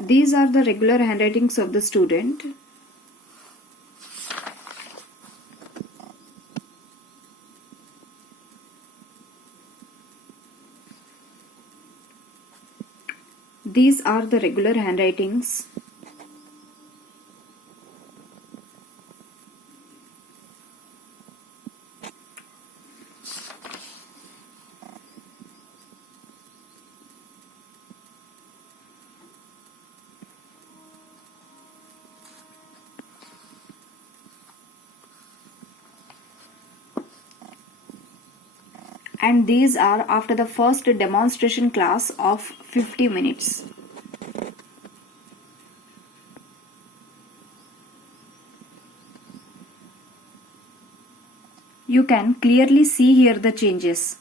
These are the regular handwritings of the student. These are the regular handwritings. And these are after the first demonstration class of 50 minutes. You can clearly see here the changes.